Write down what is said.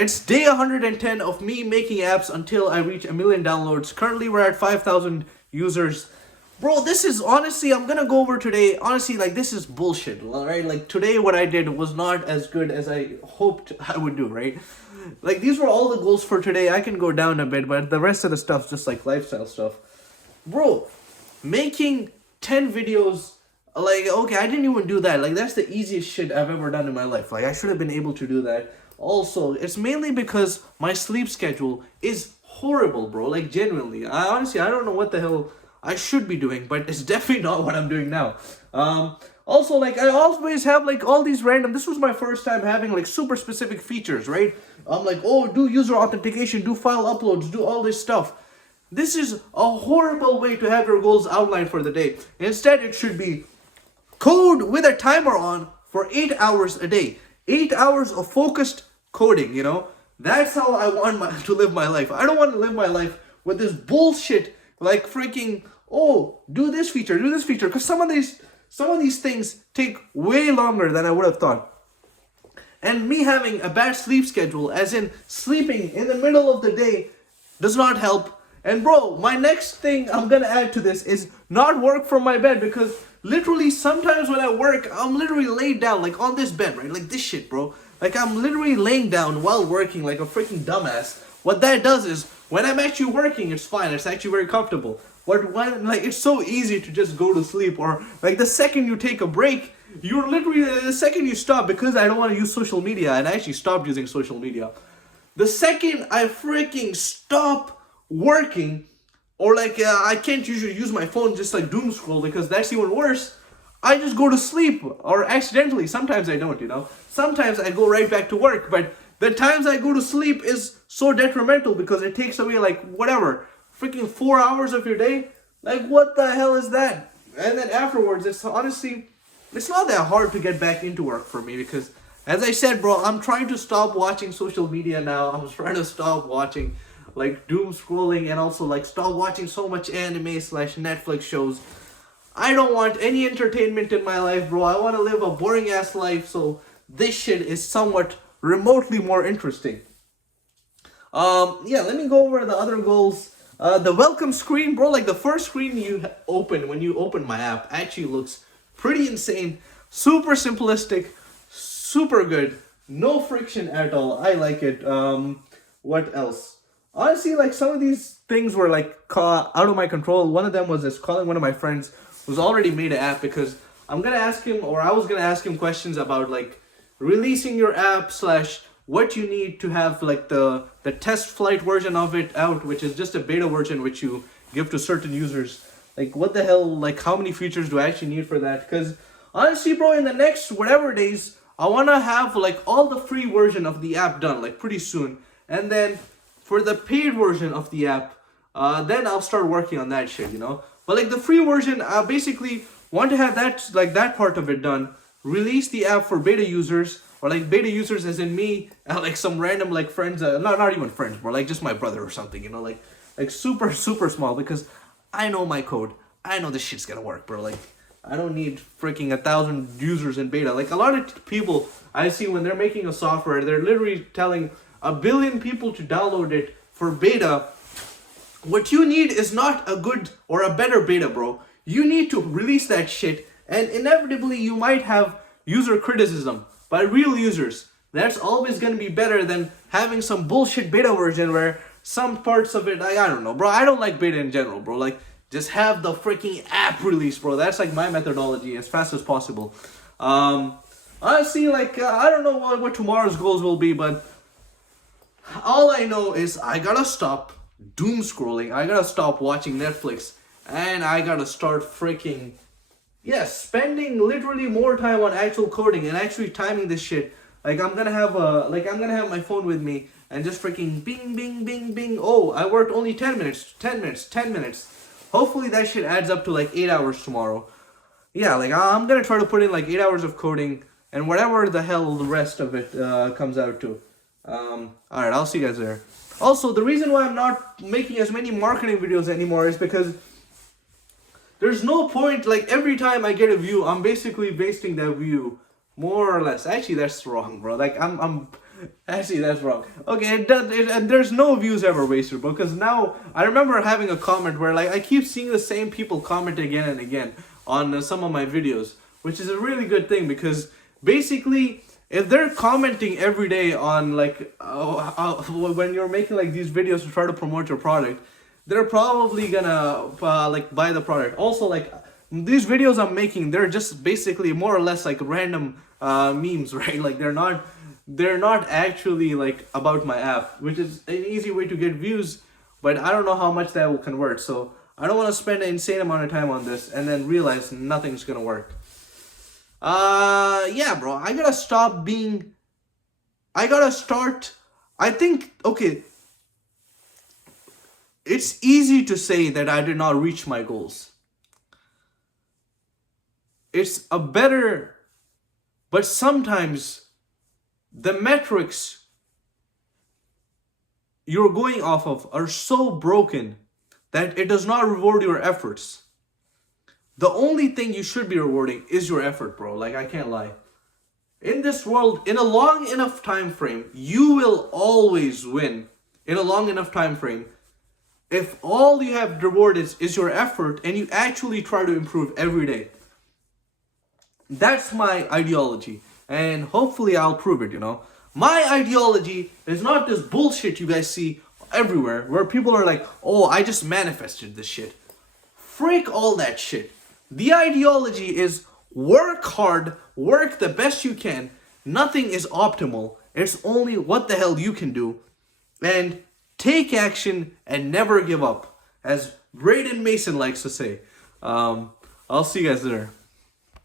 It's day 110 of me making apps until I reach a million downloads. Currently, we're at 5,000 users. Bro, this is honestly, I'm gonna go over today. Honestly, like, this is bullshit, right? Like, today, what I did was not as good as I hoped I would do, right? Like, these were all the goals for today. I can go down a bit, but the rest of the stuff's just like lifestyle stuff. Bro, making 10 videos, like, okay, I didn't even do that. Like, that's the easiest shit I've ever done in my life. Like, I should have been able to do that. Also, it's mainly because my sleep schedule is horrible, bro. Like, genuinely. I don't know what the hell I should be doing, but it's definitely not what I'm doing now. Also, like, I always have, like, all these random, this was my first time having, like, super specific features, right? I'm like, oh, do user authentication, do file uploads, do all this stuff. This is a horrible way to have your goals outlined for the day. Instead, it should be code with a timer on for 8 hours a day. 8 hours of focused coding, you know? That's how I want to live my life. I don't want to live my life with this bullshit like freaking, oh, do this feature, because some of these things take way longer than I would have thought. And me having a bad sleep schedule, as in sleeping in the middle of the day, does not help. And bro, my next thing I'm gonna add to this is not work from my bed, because literally sometimes when I work, I'm literally laid down like on this bed, right? Like this shit, bro. Like I'm literally laying down while working like a freaking dumbass. What that does is when I'm actually working, it's fine. It's actually very comfortable. But when like it's so easy to just go to sleep, or like the second you take a break, you're literally the second you stop, because I don't want to use social media, and I actually stopped using social media. The second I freaking stop working, or like I can't usually use my phone just like doom scroll, because that's even worse. I just go to sleep, or accidentally. Sometimes I don't, you know. Sometimes I go right back to work, but the times I go to sleep is so detrimental because it takes away like whatever, freaking 4 hours of your day. Like what the hell is that? And then afterwards, it's honestly, it's not that hard to get back into work for me, because as I said, bro, I'm trying to stop watching social media now. I'm trying to stop watching like doom scrolling, and also like stop watching so much anime slash Netflix shows. I don't want any entertainment in my life, bro. I want to live a boring ass life, so this shit is somewhat remotely more interesting. Yeah, let me go over the other goals. The welcome screen, bro, like the first screen you open when you open my app actually looks pretty insane. Super simplistic, super good, no friction at all. I like it. What else? Honestly, like some of these things were like out of my control. One of them was just calling one of my friends who's already made an app, because I was gonna ask him questions about like releasing your app slash what you need to have like the test flight version of it out, which is just a beta version which you give to certain users. Like what the hell, like how many features do I actually need for that? Because honestly, bro, in the next whatever days, I want to have like all the free version of the app done like pretty soon. And then for the paid version of the app, then I'll start working on that shit, you know? But like the free version, I basically want to have that part of it done. Release the app for beta users, or like beta users as in me and like some random like friends, not even friends, bro, like just my brother or something, you know, like super super small, because I know my code. I know this shit's gonna work, bro. Like I don't need freaking 1,000 users in beta. Like a lot of people I see when they're making a software, they're literally telling 1 billion people to download it for beta. What you need is not a good or a better beta, bro. You need to release that shit, and inevitably you might have user criticism by real users. That's always gonna be better than having some bullshit beta version where some parts of it, I don't know, bro. I don't like beta in general, bro. Like, just have the freaking app release, bro. That's like my methodology, as fast as possible. Honestly, like, I don't know what tomorrow's goals will be, but all I know is I gotta stop doom scrolling. I gotta stop watching Netflix, and I gotta start freaking, yeah, spending literally more time on actual coding and actually timing this shit. Like I'm gonna have my phone with me and just freaking bing bing bing bing. Oh, I worked only 10 minutes, 10 minutes, 10 minutes. Hopefully that shit adds up to like 8 hours tomorrow. Yeah, like I'm gonna try to put in like 8 hours of coding, and whatever the hell the rest of it comes out to. Alright, I'll see you guys there. Also, the reason why I'm not making as many marketing videos anymore is because there's no point, like every time I get a view, I'm basically wasting that view, more or less. Actually, that's wrong, bro. Like I'm Actually, that's wrong. Okay, and there's no views ever wasted, bro. Because now I remember having a comment where like I keep seeing the same people comment again and again on some of my videos, which is a really good thing because basically if they're commenting every day on like when you're making like these videos to try to promote your product, they're probably gonna like buy the product. Also, like these videos I'm making, they're just basically more or less like random memes, right? Like they're not actually like about my app, which is an easy way to get views, but I don't know how much that will convert. So I don't want to spend an insane amount of time on this and then realize nothing's gonna work. Yeah, bro, I gotta start. I think, okay, it's easy to say that I did not reach my goals. It's a better, but sometimes the metrics you're going off of are so broken that it does not reward your efforts. The only thing you should be rewarding is your effort, bro. Like, I can't lie. In this world, in a long enough time frame, you will always win. In a long enough time frame, if all you have rewarded is your effort and you actually try to improve every day. That's my ideology. And hopefully I'll prove it, you know. My ideology is not this bullshit you guys see everywhere where people are like, oh, I just manifested this shit. Freak all that shit. The ideology is work hard, work the best you can. Nothing is optimal. It's only what the hell you can do. And take action and never give up. As Braden Mason likes to say. I'll see you guys there.